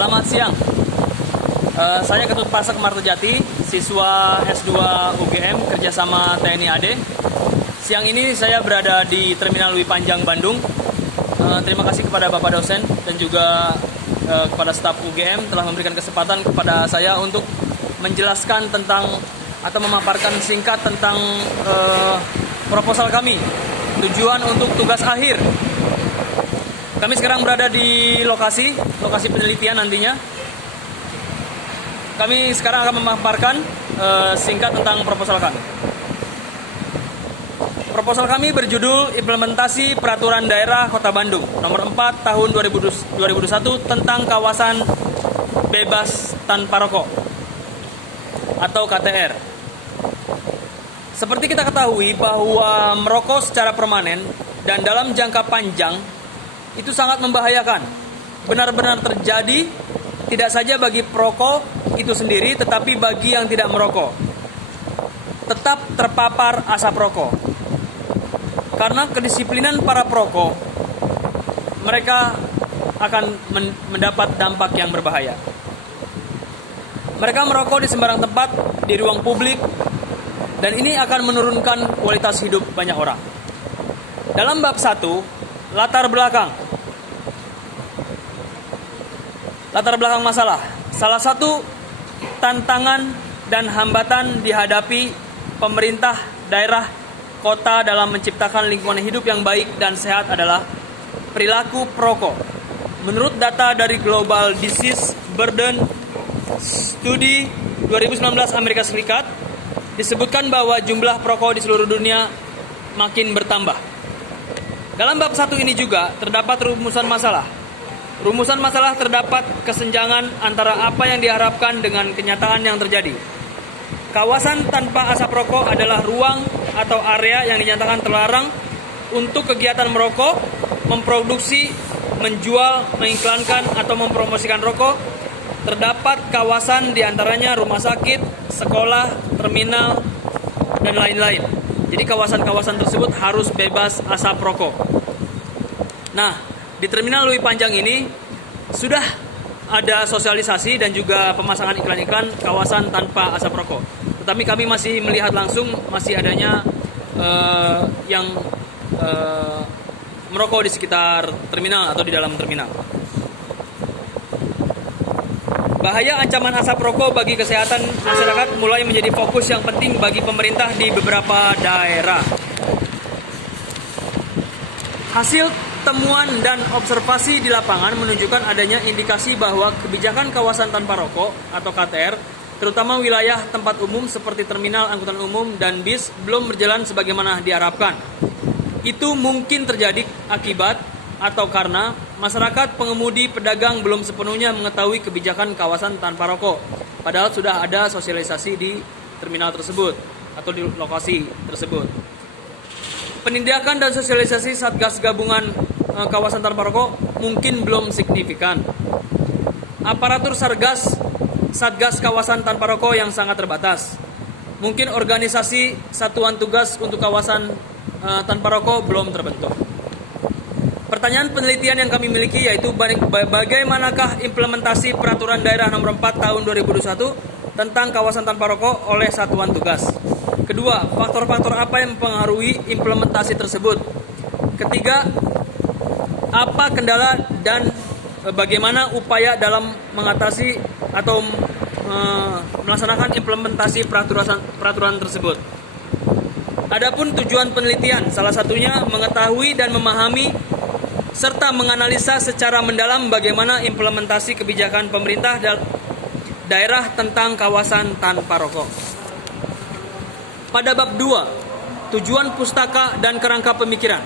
Selamat siang. Saya Ketut Pasek Martejati, siswa S2 UGM kerjasama TNI AD. Siang ini saya berada di Terminal Lewi Panjang, Bandung. Terima kasih kepada Bapak dosen dan juga kepada staf UGM telah memberikan kesempatan kepada saya untuk menjelaskan tentang atau memaparkan singkat tentang proposal kami, tujuan untuk tugas akhir. Kami sekarang berada di lokasi penelitian nantinya. Kami sekarang akan memaparkan singkat tentang proposal kami. Proposal kami berjudul Implementasi Peraturan Daerah Kota Bandung Nomor 4 Tahun 2021 tentang Kawasan Bebas Tanpa Rokok atau KTR. Seperti kita ketahui bahwa merokok secara permanen dan dalam jangka panjang itu sangat membahayakan. Benar-benar terjadi tidak saja bagi perokok itu sendiri, tetapi bagi yang tidak merokok tetap terpapar asap rokok. Karena kedisiplinan para perokok, mereka akan mendapat dampak yang berbahaya. Mereka merokok di sembarang tempat, di ruang publik, dan ini akan menurunkan kualitas hidup banyak orang. Dalam bab 1, latar belakang masalah. Salah satu tantangan dan hambatan dihadapi pemerintah daerah kota dalam menciptakan lingkungan hidup yang baik dan sehat adalah perilaku perokok. Menurut data dari Global Disease Burden Study 2019 Amerika Serikat, disebutkan bahwa jumlah perokok di seluruh dunia makin bertambah. Dalam bab 1 ini juga terdapat rumusan masalah. Rumusan masalah terdapat kesenjangan antara apa yang diharapkan dengan kenyataan yang terjadi. Kawasan tanpa asap rokok adalah ruang atau area yang dinyatakan terlarang untuk kegiatan merokok, memproduksi, menjual, mengiklankan, atau mempromosikan rokok. Terdapat kawasan diantaranya rumah sakit, sekolah, terminal, dan lain-lain. Jadi kawasan-kawasan tersebut harus bebas asap rokok. Nah, di Terminal Lewi Panjang ini sudah ada sosialisasi dan juga pemasangan iklan-iklan kawasan tanpa asap rokok. Tetapi kami masih melihat langsung masih adanya yang merokok di sekitar terminal atau di dalam terminal. Bahaya ancaman asap rokok bagi kesehatan masyarakat mulai menjadi fokus yang penting bagi pemerintah di beberapa daerah. Hasil temuan dan observasi di lapangan menunjukkan adanya indikasi bahwa kebijakan kawasan tanpa rokok atau KTR, terutama wilayah tempat umum seperti terminal angkutan umum dan bis, belum berjalan sebagaimana diharapkan. Itu mungkin terjadi akibat atau karena masyarakat, pengemudi, pedagang belum sepenuhnya mengetahui kebijakan kawasan tanpa rokok. Padahal sudah ada sosialisasi di terminal tersebut atau di lokasi tersebut. Penindakan dan sosialisasi Satgas Gabungan kawasan tanpa rokok mungkin belum signifikan. Aparatur Satgas kawasan tanpa rokok yang sangat terbatas. Mungkin organisasi satuan tugas untuk kawasan tanpa rokok belum terbentuk. Pertanyaan penelitian yang kami miliki yaitu bagaimanakah implementasi peraturan daerah nomor 4 tahun 2021 tentang kawasan tanpa rokok oleh satuan tugas. Kedua, faktor-faktor apa yang mempengaruhi implementasi tersebut. Ketiga, apa kendala dan bagaimana upaya dalam mengatasi atau melaksanakan implementasi peraturan tersebut. Adapun tujuan penelitian, salah satunya mengetahui dan memahami serta menganalisa secara mendalam bagaimana implementasi kebijakan pemerintah daerah tentang kawasan tanpa rokok. Pada bab 2, tujuan pustaka dan kerangka pemikiran,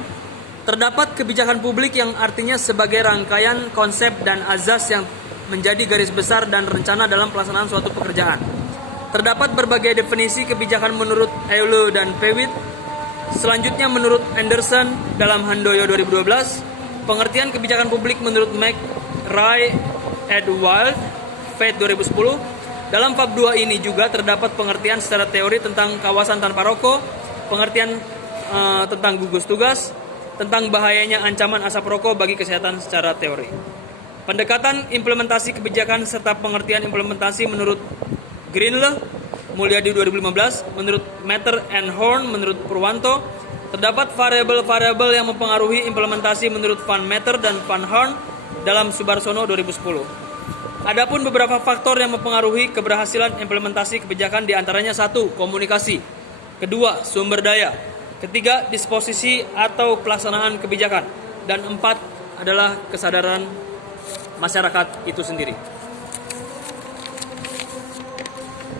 terdapat kebijakan publik yang artinya sebagai rangkaian konsep dan azas yang menjadi garis besar dan rencana dalam pelaksanaan suatu pekerjaan. Terdapat berbagai definisi kebijakan menurut Eule dan Pewitt. Selanjutnya menurut Anderson dalam Handoyo 2012, pengertian kebijakan publik menurut McRae Edward Fate 2010. Dalam bab 2 ini juga terdapat pengertian secara teori tentang kawasan tanpa rokok, pengertian tentang gugus tugas, tentang bahayanya ancaman asap rokok bagi kesehatan secara teori. Pendekatan implementasi kebijakan serta pengertian implementasi menurut Greenle, Mulyadi 2015, menurut Matter and Horn, menurut Purwanto, terdapat variabel-variabel yang mempengaruhi implementasi menurut Van Meter dan Van Horn dalam Subarsono 2010. Adapun beberapa faktor yang mempengaruhi keberhasilan implementasi kebijakan diantaranya 1. Komunikasi, 2. Sumber daya, 3. Disposisi atau pelaksanaan kebijakan, dan 4 adalah kesadaran masyarakat itu sendiri.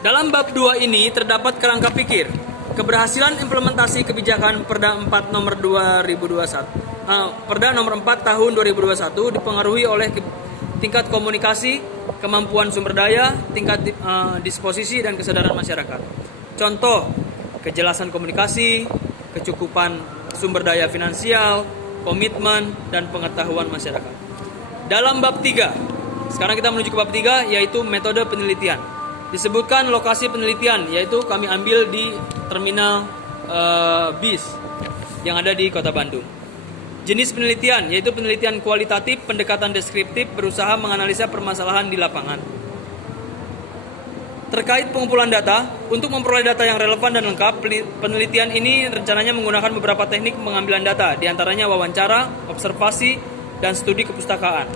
Dalam bab 2 ini terdapat kerangka pikir. Keberhasilan implementasi kebijakan Perda 4 nomor 2021. Perda nomor 4 tahun 2021 dipengaruhi oleh tingkat komunikasi, kemampuan sumber daya, tingkat disposisi dan kesadaran masyarakat. Contoh, kejelasan komunikasi, kecukupan sumber daya finansial, komitmen dan pengetahuan masyarakat. Dalam bab 3, sekarang kita menuju ke bab 3, yaitu metode penelitian. Disebutkan lokasi penelitian, yaitu kami ambil di terminal bis yang ada di Kota Bandung. Jenis penelitian, yaitu penelitian kualitatif, pendekatan deskriptif, berusaha menganalisa permasalahan di lapangan. Terkait pengumpulan data, untuk memperoleh data yang relevan dan lengkap, penelitian ini rencananya menggunakan beberapa teknik pengambilan data, diantaranya wawancara, observasi, dan studi kepustakaan.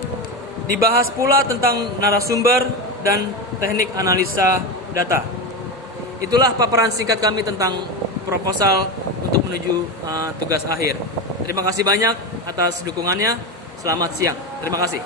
Dibahas pula tentang narasumber dan teknik analisa data. Itulah paparan singkat kami tentang proposal untuk menuju tugas akhir. Terima kasih banyak atas dukungannya. Selamat siang. Terima kasih.